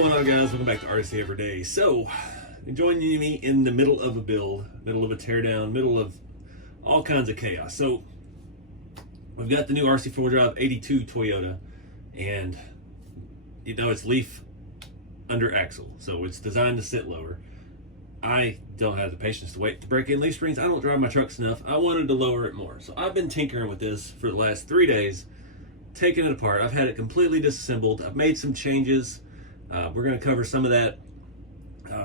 going on, guys? Welcome back to RC4wd. So, joining me in the middle of a build, middle of a teardown, middle of all kinds of chaos. So, we've got the new RC4wd 82 Toyota, and you know it's leaf under axle, so it's designed to sit lower. I don't have the patience to wait to break in leaf springs. I don't drive my trucks enough. I wanted to lower it more, so I've been tinkering with this for the last 3 days, taking it apart. I've had it completely disassembled. I've made some changes. We're going to cover some of that.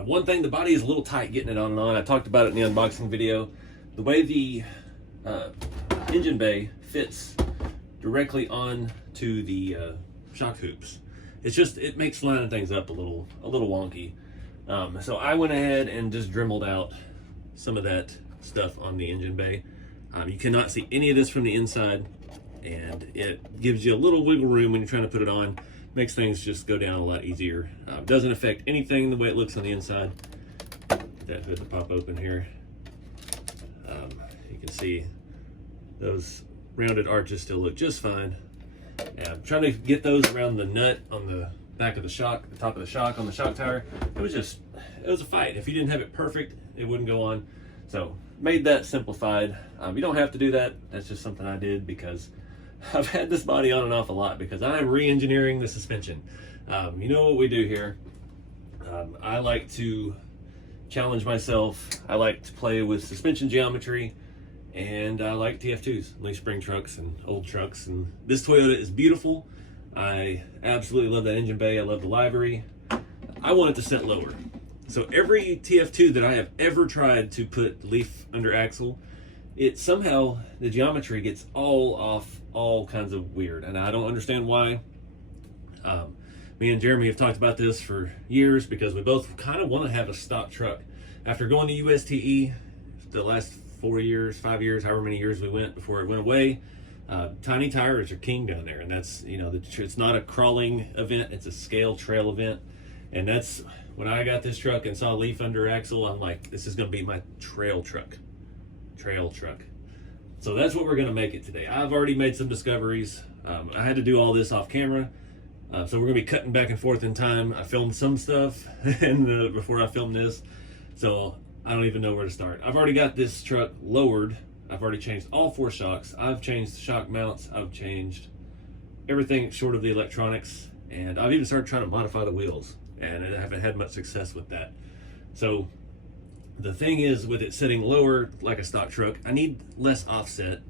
One thing, the body is a little tight getting it on and on. I talked about it in the unboxing video. The way the engine bay fits directly on to the shock hoops, it makes lining things up a little wonky. So I went ahead and just dremeled out some of that stuff on the engine bay. You cannot see any of this from the inside, and it gives you a little wiggle room when you're trying to put it on. Makes things just go down a lot easier. Doesn't affect anything the way it looks on the inside. Get that hood to pop open here. You can see those rounded arches still look just fine. I'm trying to get those around the nut on the back of the shock, the top of the shock on the shock tower. It was a fight. If you didn't have it perfect, it wouldn't go on. So made that simplified. You don't have to do that. That's just something I did because I've had this body on and off a lot because I'm re-engineering the suspension. You know what we do here. I like to challenge myself. I like to play with suspension geometry, and I like TF2s, leaf spring trucks and old trucks. And this Toyota is beautiful. I absolutely love that engine bay. I love the livery. I want it to sit lower. So every TF2 that I have ever tried to put leaf under axle, it somehow, the geometry gets all off, all kinds of weird, and I don't understand why. Me and Jeremy have talked about this for years because we both kind of want to have a stock truck. After going to USTE the last 4 years, 5 years, however many years we went before it went away, tiny tires are king down there, and that's, you know, it's not a crawling event, it's a scale trail event. And that's when I got this truck and saw leaf under axle, I'm like, this is going to be my trail truck. So that's what we're going to make it today. I've already made some discoveries. I had to do all this off camera, so we're going to be cutting back and forth in time. I filmed some stuff and before I filmed this, so I don't even know where to start. I've already got this truck lowered. I've already changed all 4 shocks. I've changed the shock mounts. I've changed everything short of the electronics, and I've even started trying to modify the wheels, and I haven't had much success with that. So the thing is, with it sitting lower like a stock truck, I need less offset.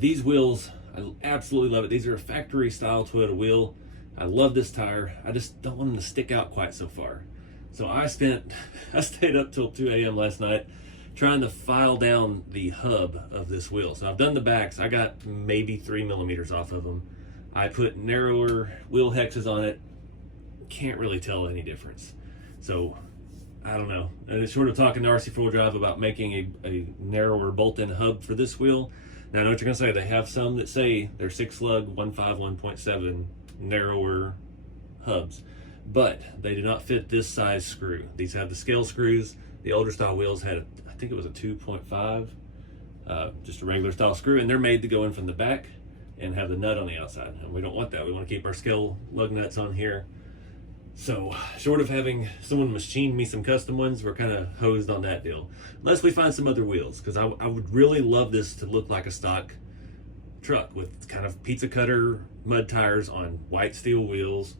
These wheels, I absolutely love it. These are a factory style Toyota wheel. I love this tire. I just don't want them to stick out quite so far. So I stayed up till 2 a.m. last night trying to file down the hub of this wheel. So I've done the backs. I got maybe 3 millimeters off of them. I put narrower wheel hexes on it. Can't really tell any difference. So I don't know. And it's sort of talking to RC4wd about making a narrower bolt-in hub for this wheel. Now I know what you're gonna say. They have some that say they're 6-lug 1.7 narrower hubs, but they do not fit this size screw. These have the scale screws. The older style wheels had, I think it was a 2.5, just a regular style screw, and they're made to go in from the back and have the nut on the outside. And we don't want that. We want to keep our scale lug nuts on here. So short of having someone machine me some custom ones, we're kind of hosed on that deal. Unless we find some other wheels, because I would really love this to look like a stock truck with kind of pizza cutter mud tires on white steel wheels.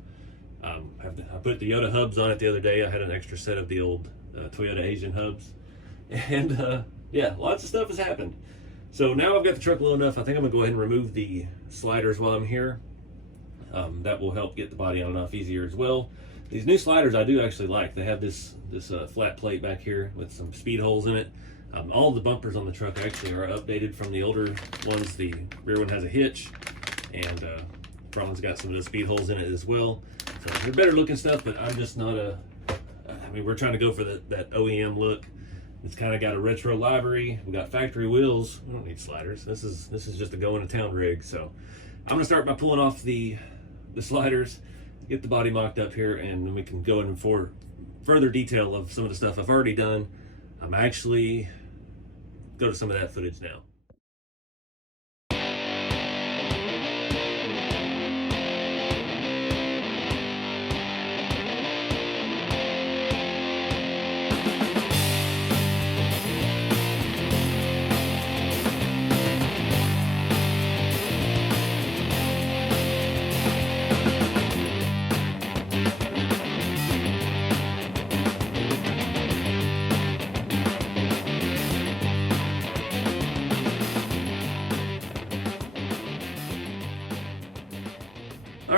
I put the Toyota hubs on it the other day. I had an extra set of the old Toyota Asian hubs. And yeah, lots of stuff has happened. So now I've got the truck low enough, I think I'm gonna go ahead and remove the sliders while I'm here. That will help get the body on and off easier as well. These new sliders I do actually like. They have this flat plate back here with some speed holes in it. All the bumpers on the truck actually are updated from the older ones. The rear one has a hitch, and front one's got some of the speed holes in it as well. So they're better looking stuff, but I'm just not I mean, we're trying to go for that OEM look. It's kind of got a retro livery. We got factory wheels. We don't need sliders. This is just a go into town rig. So I'm gonna start by pulling off the sliders, get the body mocked up here, and then we can go in for further detail of some of the stuff I've already done. I'm actually go to some of that footage now.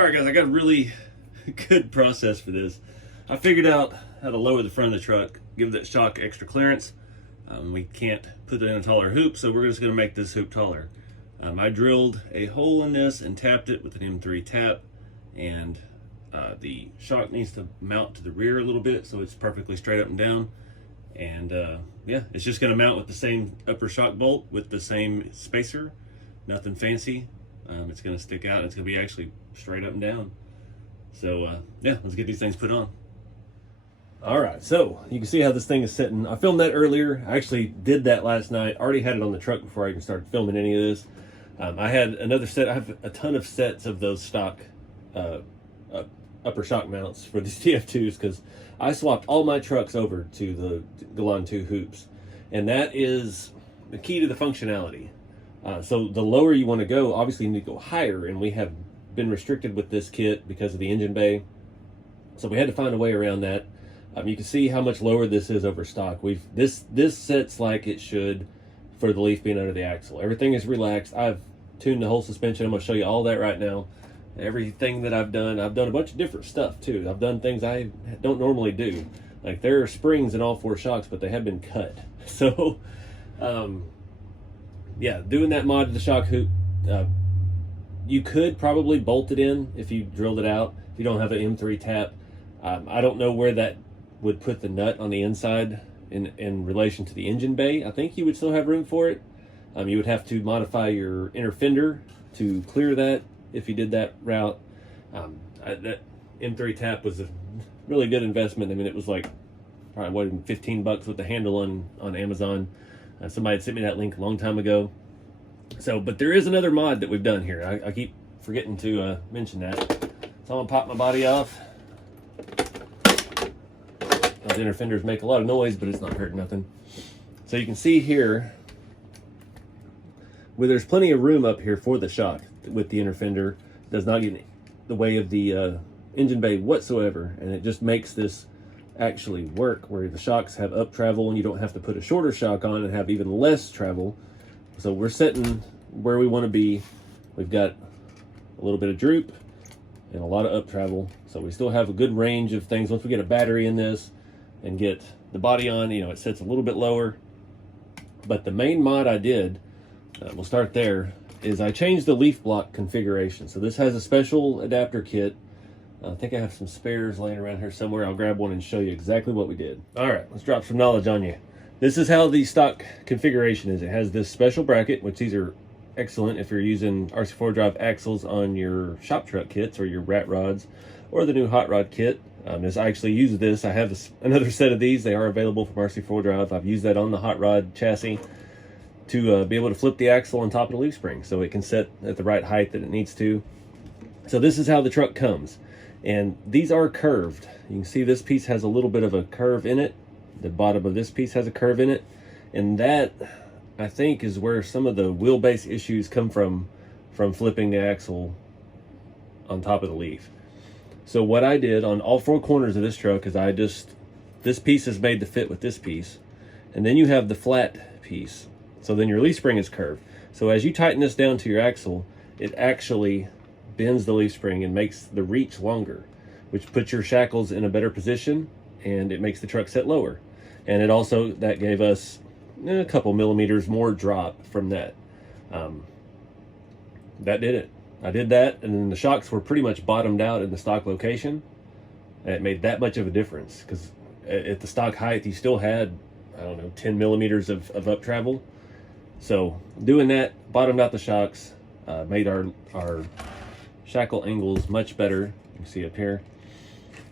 right, guys, I got a really good process for this. I figured out how to lower the front of the truck, give that shock extra clearance. We can't put it in a taller hoop, so we're just going to make this hoop taller. I drilled a hole in this and tapped it with an M3 tap, and the shock needs to mount to the rear a little bit so it's perfectly straight up and down. And yeah, it's just going to mount with the same upper shock bolt with the same spacer, nothing fancy. It's going to stick out and it's going to be actually straight up and down. So yeah, let's get these things put on. All right, so you can see how this thing is sitting. I filmed that earlier. I actually did that last night. Already had it on the truck before I even started filming any of this. I had another set. I have a ton of sets of those stock upper shock mounts for these TF2s because I swapped all my trucks over to the Galan 2 hoops. And that is the key to the functionality. So the lower you want to go, obviously you need to go higher, and we have been restricted with this kit because of the engine bay. So we had to find a way around that. You can see how much lower this is over stock. This sets like it should for the leaf being under the axle. Everything is relaxed. I've tuned the whole suspension. I'm going to show you all that right now. Everything that I've done a bunch of different stuff too. I've done things I don't normally do. Like there are springs in all 4 shocks, but they have been cut. So yeah, doing that mod to the shock hoop, you could probably bolt it in if you drilled it out, if you don't have an M3 tap. I don't know where that would put the nut on the inside in relation to the engine bay. I think you would still have room for it. You would have to modify your inner fender to clear that if you did that route. That M3 tap was a really good investment. I mean, it was like probably what, 15 bucks with the handle on Amazon. Somebody had sent me that link a long time ago. So, but there is another mod that we've done here. I keep forgetting to mention that. So I'm gonna pop my body off. Those inner fenders make a lot of noise, but it's not hurting nothing. So you can see here, where there's plenty of room up here for the shock with the inner fender. It does not get in the way of the engine bay whatsoever, and it just makes this actually work where the shocks have up travel and you don't have to put a shorter shock on and have even less travel. So we're setting where we want to be. We've got a little bit of droop and a lot of up travel, so we still have a good range of things. Once we get a battery in this and get the body on, you know, it sits a little bit lower. But the main mod I did, we'll start there, is I changed the leaf block configuration. So this has a special adapter kit. I think I have some spares laying around here somewhere. I'll grab one and show you exactly what we did. All right, let's drop some knowledge on you. This is how the stock configuration is. It has this special bracket, which these are excellent if you're using RC4 drive axles on your shop truck kits or your rat rods or the new hot rod kit. As I actually use this, I have another set of these. They are available from RC4 drive. I've used that on the hot rod chassis to be able to flip the axle on top of the leaf spring so it can set at the right height that it needs to. So this is how the truck comes. And these are curved. You can see this piece has a little bit of a curve in it. The bottom of this piece has a curve in it. And that, I think, is where some of the wheelbase issues come from flipping the axle on top of the leaf. So what I did on all 4 corners of this truck is this piece is made to fit with this piece. And then you have the flat piece. So then your leaf spring is curved. So as you tighten this down to your axle, it actually bends the leaf spring and makes the reach longer, which puts your shackles in a better position, and it makes the truck set lower. And it also, that gave us a couple millimeters more drop from that. That did it. I did that, and then the shocks were pretty much bottomed out in the stock location, and it made that much of a difference because at the stock height you still had, I don't know, 10 millimeters of up travel. So doing that, bottomed out the shocks, made our shackle angles much better. You can see up here.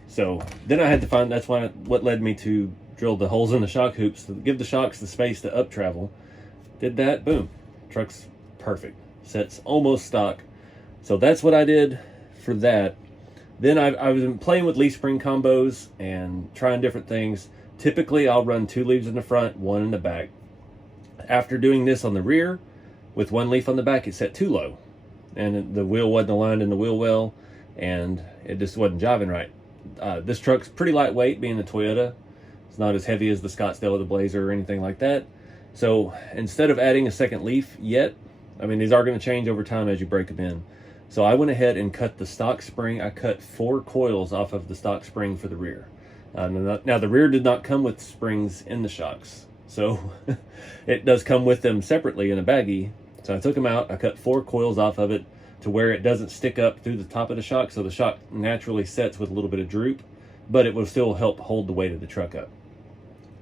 So then I had to find, that's what led me to drill the holes in the shock hoops to give the shocks the space to up travel. Did that, boom, truck's perfect. Sets almost stock. So that's what I did for that. Then I was playing with leaf spring combos and trying different things. Typically I'll run 2 leaves in the front, 1 in the back. After doing this on the rear with 1 leaf on the back, it set too low. And the wheel wasn't aligned in the wheel well, and it just wasn't jiving right. This truck's pretty lightweight, being a Toyota. It's not as heavy as the Scottsdale or the Blazer or anything like that. So instead of adding a second leaf yet, I mean, these are going to change over time as you break them in. So I went ahead and cut the stock spring. I cut 4 coils off of the stock spring for the rear. Now the rear did not come with springs in the shocks, so it does come with them separately in a baggie. So I took them out, I cut 4 coils off of it to where it doesn't stick up through the top of the shock, so the shock naturally sets with a little bit of droop, but it will still help hold the weight of the truck up.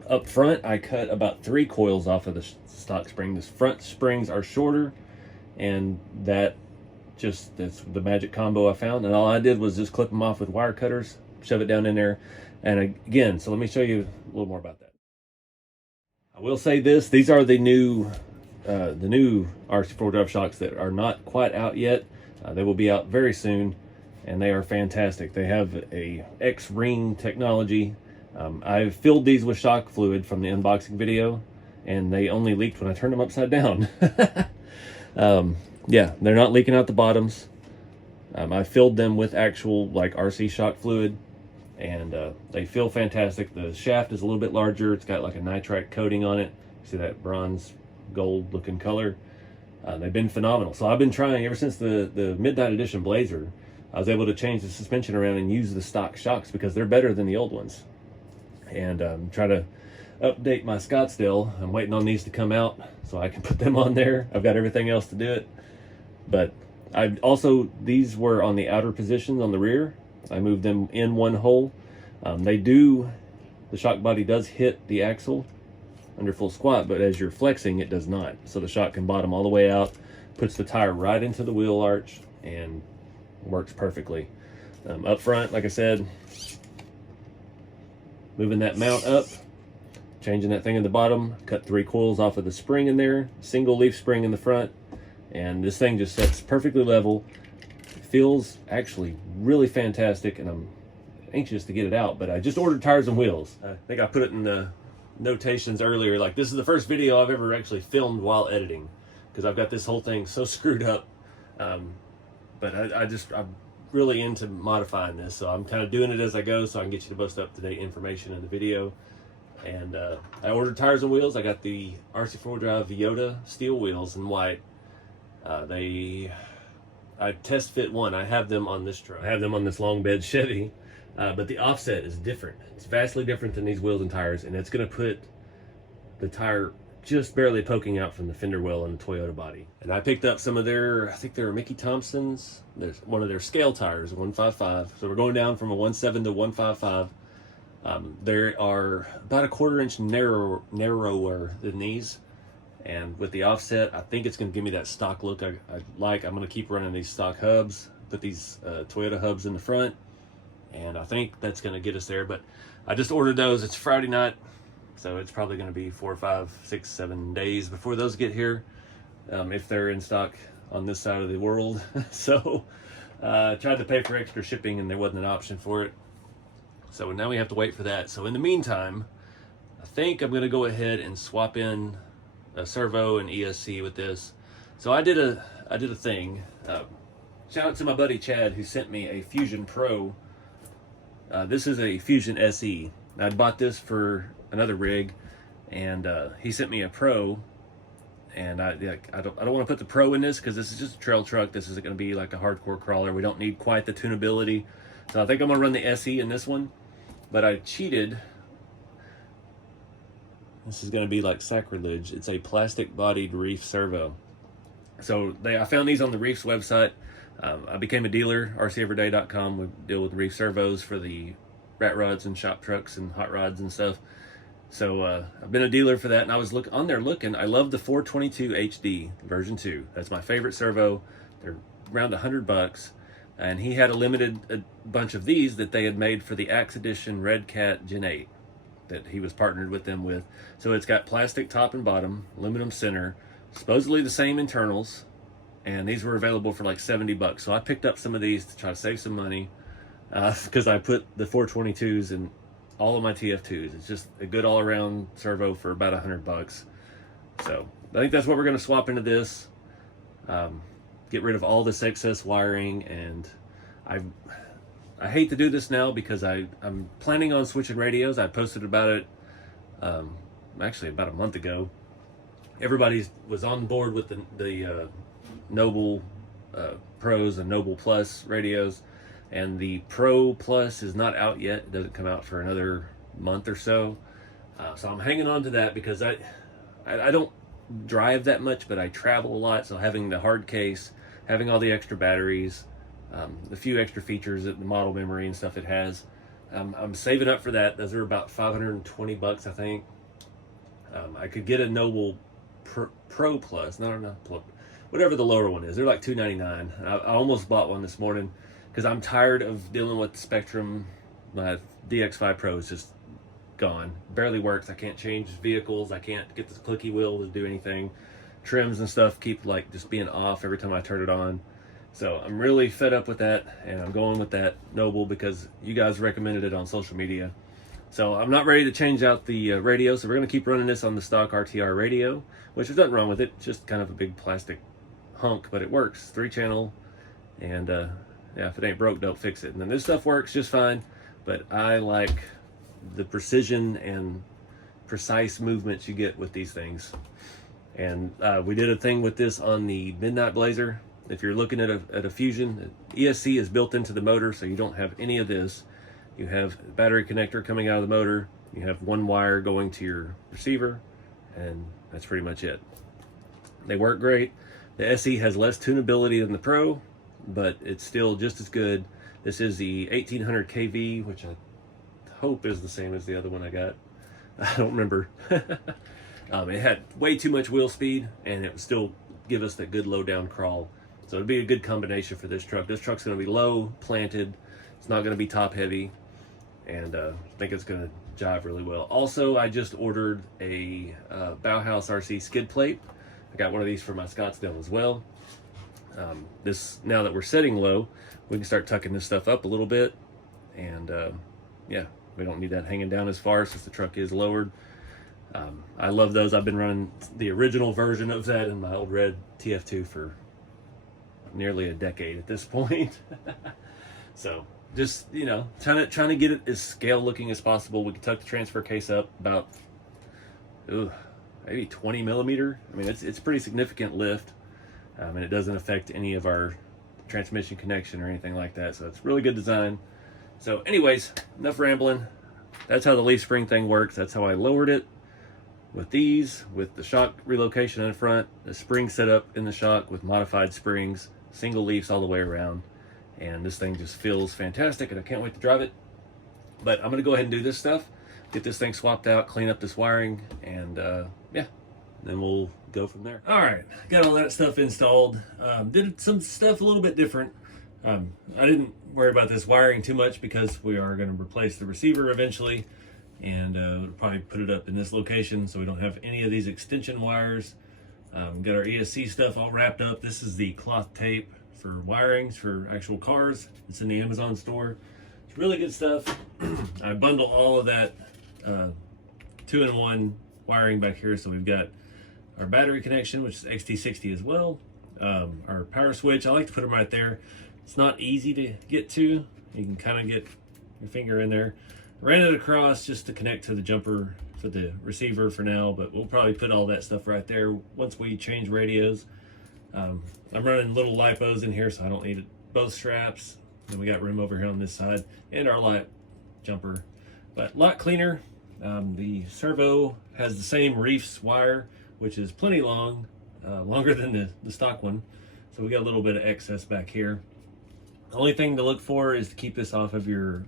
Up front, I cut about 3 coils off of the stock spring. The front springs are shorter, and that's the magic combo I found. And all I did was just clip them off with wire cutters, shove it down in there. And again, so let me show you a little more about that. I will say this, these are the new RC4 drive shocks that are not quite out yet. They will be out very soon, and they are fantastic. They have a X-ring technology. I've filled these with shock fluid from the unboxing video, and they only leaked when I turned them upside down. Yeah, they're not leaking out the bottoms. I filled them with actual like RC shock fluid, and they feel fantastic. The shaft is a little bit larger. It's got like a nitride coating on it. See that bronze gold looking color? They've been phenomenal. So I've been trying ever since the Midnight Edition Blazer. I was able to change the suspension around and use the stock shocks because they're better than the old ones. And try to update my Scottsdale. I'm waiting on these to come out so I can put them on there. I've got everything else to do it. But these were on the outer positions on the rear. I moved them in one hole. The shock body does hit the axle under full squat, but as you're flexing, it does not. So the shock can bottom all the way out, puts the tire right into the wheel arch, and works perfectly. Up front, like I said, moving that mount up, changing that thing in the bottom, cut 3 coils off of the spring in there, single leaf spring in the front, and this thing just sets perfectly level. It feels actually really fantastic, and I'm anxious to get it out, but I just ordered tires and wheels. I think I put it in the notations earlier, like this is the first video I've ever actually filmed while editing, because I've got this whole thing so screwed up. But I'm really into modifying this, so I'm kind of doing it as I go so I can get you the most up-to-date information in the video. And I ordered tires and wheels. I got the RC4wd steel wheels in white. I test fit one. I have them on this truck. I have them on this long bed Chevy, but the offset is different. It's vastly different than these wheels and tires, and it's going to put the tire just barely poking out from the fender well in the Toyota body. And I picked up some of their, I think they're Mickey Thompson's. There's one of their scale tires, 155. So we're going down from a 1.7 to 1.55. They are about a 1/4 inch narrower than these. And with the offset, I think it's going to give me that stock look I like. I'm going to keep running these stock hubs, put these Toyota hubs in the front, and I think that's going to get us there. But I just ordered those. It's Friday night, so it's probably going to be 4, 5, 6, 7 days before those get here, if they're in stock on this side of the world. So I tried to pay for extra shipping, and there wasn't an option for it. So now we have to wait for that. So in the meantime, I think I'm going to go ahead and swap in a servo and ESC with this. So I did a thing. Shout out to my buddy Chad, who sent me a Fusion Pro. This is a Fusion SE. I'd bought this for another rig, and he sent me a Pro. And I don't want to put the Pro in this because this is just a trail truck. This isn't going to be like a hardcore crawler. We don't need quite the tunability. So I think I'm going to run the SE in this one. But I cheated. This is going to be like sacrilege. It's a plastic-bodied Reef servo. So I found these on the Reef's website. I became a dealer, RC4wd.com. We deal with Reef servos for the rat rods and shop trucks and hot rods and stuff. So I've been a dealer for that, and I was on there looking. I love the 422 HD version 2. That's my favorite servo. They're around $100. And he had a bunch of these that they had made for the Axe Edition Red Cat Gen 8 that he was partnered with them with. So it's got plastic top and bottom, aluminum center, supposedly the same internals, and these were available for like $70. So I picked up some of these to try to save some money, because I put the 422s in all of my TF2s. It's just a good all-around servo for about $100. So I think that's what we're going to swap into this. Get rid of all this excess wiring, and I hate to do this now because I'm planning on switching radios. I posted about it actually about a month ago. Everybody was on board with the Noble Pros and Noble Plus radios, and the Pro Plus is not out yet. It doesn't come out for another month or so. So I'm hanging on to that because I don't drive that much, but I travel a lot. So having the hard case, having all the extra batteries, the few extra features, the model memory and stuff it has, I'm saving up for that. Those are about 520 bucks, I think. I could get a Noble Pro Plus, no, whatever the lower one is. They're like $299. I almost bought one this morning because I'm tired of dealing with the Spectrum. My DX5 Pro is just gone. Barely works. I can't change vehicles. I can't get this clicky wheel to do anything. Trims and stuff keep like just being off every time I turn it on. So I'm really fed up with that, and I'm going with that Noble because you guys recommended it on social media. So I'm not ready to change out the radio, so we're going to keep running this on the stock RTR radio, which there's nothing wrong with it. It's just kind of a big plastic hunk, but it works. 3-channel, and yeah, if it ain't broke, don't fix it. And then this stuff works just fine, but I like the precision and precise movements you get with these things. And we did a thing with this on the Midnight Blazer. If you're looking at a Fusion, ESC is built into the motor, so you don't have any of this. You have a battery connector coming out of the motor. You have one wire going to your receiver, and that's pretty much it. They work great. The SE has less tunability than the Pro, but it's still just as good. This is the 1800 kV, which I hope is the same as the other one I got. I don't remember. It had way too much wheel speed, and it would still give us that good low down crawl. So it'd be a good combination for this truck. This truck's going to be low planted. It's not going to be top heavy, and I think it's going to jive really well. Also, I just ordered a Bauhaus RC skid plate. I got one of these for my Scottsdale as well. This, now that we're setting low, we can start tucking this stuff up a little bit, and yeah, we don't need that hanging down as far since the truck is lowered. I love those. I've been running the original version of that in my old red TF2 for nearly a decade at this point. So just, you know, trying to get it as scale looking as possible. We can tuck the transfer case up about maybe 20 millimeter. I mean, it's pretty significant lift, and it doesn't affect any of our transmission connection or anything like that. So it's really good design. So anyways, enough rambling. That's how the leaf spring thing works. That's how I lowered it with these, with the shock relocation in the front, the spring set up in the shock with modified springs, single leafs all the way around. And this thing just feels fantastic, and I can't wait to drive it. But I'm gonna go ahead and do this stuff, get this thing swapped out, clean up this wiring, and yeah, then we'll go from there. All right, got all that stuff installed. Did some stuff a little bit different. I didn't worry about this wiring too much because we are going to replace the receiver eventually, and we'll probably put it up in this location so we don't have any of these extension wires. Got our ESC stuff all wrapped up. This is the cloth tape for wirings for actual cars. It's in the Amazon store. It's really good stuff. I bundle all of that 2-in-1 wiring back here. So we've got our battery connection, which is XT60 as well. Our power switch, I like to put them right there. It's not easy to get to. You can kind of get your finger in there. Ran it across just to connect to the jumper for the receiver for now, but we'll probably put all that stuff right there once we change radios. I'm running little lipos in here, so I don't need both straps. And we got room over here on this side, and our light jumper, but a lot cleaner. The servo has the same reefs wire, which is plenty long, longer than the stock one. So we got a little bit of excess back here. The only thing to look for is to keep this off of your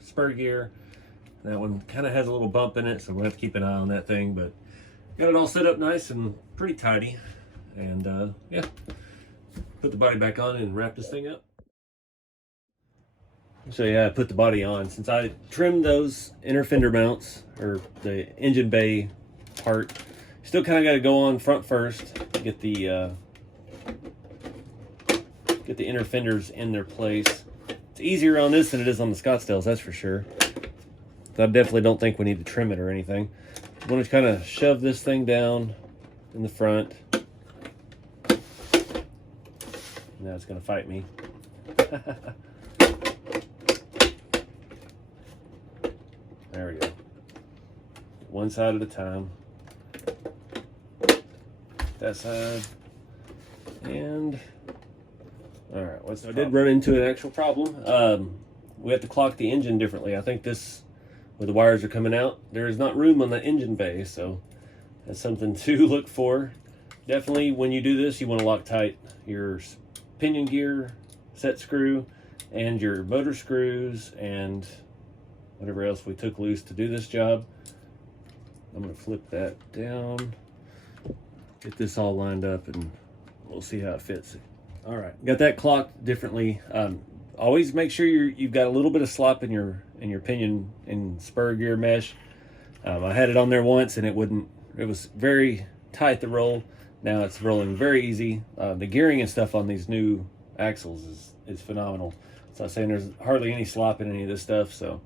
spur gear. That one kind of has a little bump in it, so we'll have to keep an eye on that thing, but got it all set up nice and pretty tidy. And yeah, put the body back on and wrap this thing up. So yeah, I put the body on. Since I trimmed those inner fender mounts, or the engine bay part, still kind of got to go on front first, get the inner fenders in their place. It's easier on this than it is on the Scottsdales, that's for sure. I definitely don't think we need to trim it or anything. I'm going to kind of shove this thing down in the front. Now it's going to fight me. There we go. One side at a time. That side. And All right, so I did run into an actual problem. We have to clock the engine differently. I think this, where the wires are coming out, there is not room on the engine bay, so that's something to look for. Definitely, when you do this, you want to lock tight your pinion gear, set screw, and your motor screws, and whatever else we took loose to do this job. I'm going to flip that down, get this all lined up, and we'll see how it fits. All right, got that clocked differently. Always make sure you've got a little bit of slop in your pinion and spur gear mesh. I had it on there once and it was very tight to roll. Now it's rolling very easy. The gearing and stuff on these new axles is phenomenal. So I was saying there's hardly any slop in any of this stuff. So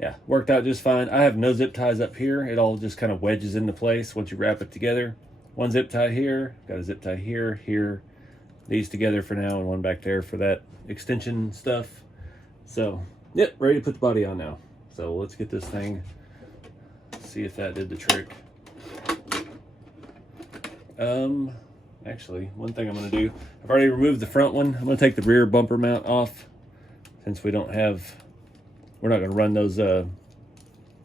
yeah, worked out just fine. I have no zip ties up here. It all just kind of wedges into place once you wrap it together. One zip tie here, got a zip tie here, here. These together for now, and one back there for that extension stuff. So yep, ready to put the body on now. So let's get this thing, see if that did the trick. Actually, one thing I'm going to do, I've already removed the front one. I'm going to take the rear bumper mount off, since we're not going to run those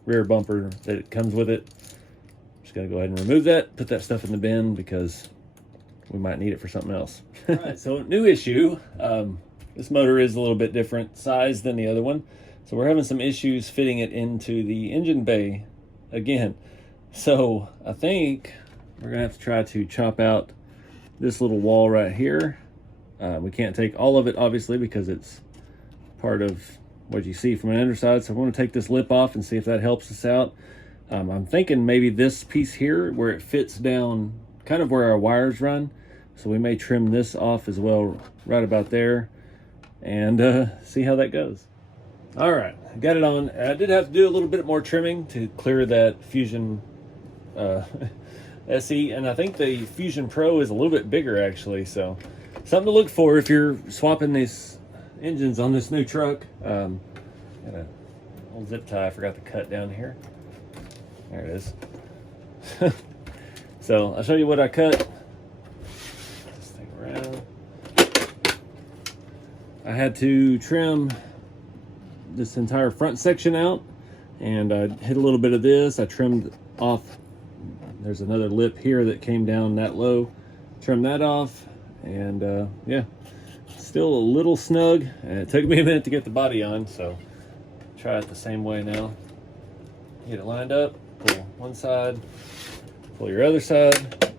rear bumper that it comes with it. Just going to go ahead and remove that, put that stuff in the bin, because we might need it for something else. All right, so new issue. This motor is a little bit different size than the other one, so we're having some issues fitting it into the engine bay again. So I think we're gonna have to try to chop out this little wall right here. We can't take all of it, obviously, because it's part of what you see from an underside. So I want to take this lip off and see if that helps us out. I'm thinking maybe this piece here where it fits down kind of where our wires run. So we may trim this off as well, right about there, and see how that goes. All right, got it on. I did have to do a little bit more trimming to clear that Fusion SE, and I think the Fusion Pro is a little bit bigger actually, so something to look for if you're swapping these engines on this new truck. Got a old zip tie I forgot to cut down here. There it is. So I'll show you what I cut. This thing around. I had to trim this entire front section out, and I hit a little bit of this. I trimmed off, there's another lip here that came down that low. Trimmed that off, and yeah, still a little snug, and it took me a minute to get the body on, so try it the same way now. Get it lined up, pull one side, pull your other side.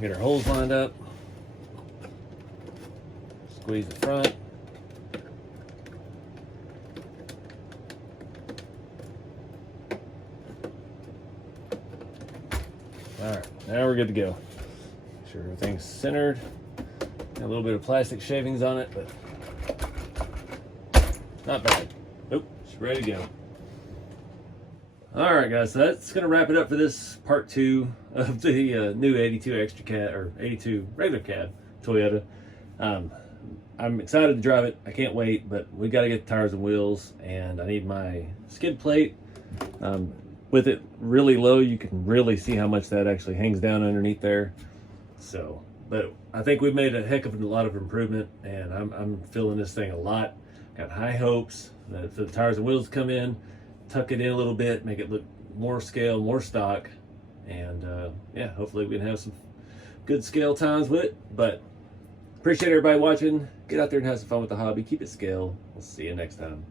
Get our holes lined up. Squeeze the front. All right, now we're good to go. Make sure everything's centered. Got a little bit of plastic shavings on it, but not bad. Nope, it's ready to go. All right, guys, so that's gonna wrap it up for this part 2 of the new 82 extra cab, or 82 regular cab Toyota. I'm excited to drive it. I can't wait, but we got to get the tires and wheels, and I need my skid plate. With it really low, you can really see how much that actually hangs down underneath there. So, but I think we've made a heck of a lot of improvement, and I'm feeling this thing a lot. Got high hopes that the tires and wheels come in, tuck it in a little bit, make it look more scale, more stock, and yeah, hopefully we can have some good scale times with it. But appreciate everybody watching. Get out there and have some fun with the hobby. Keep it scale. We'll see you next time.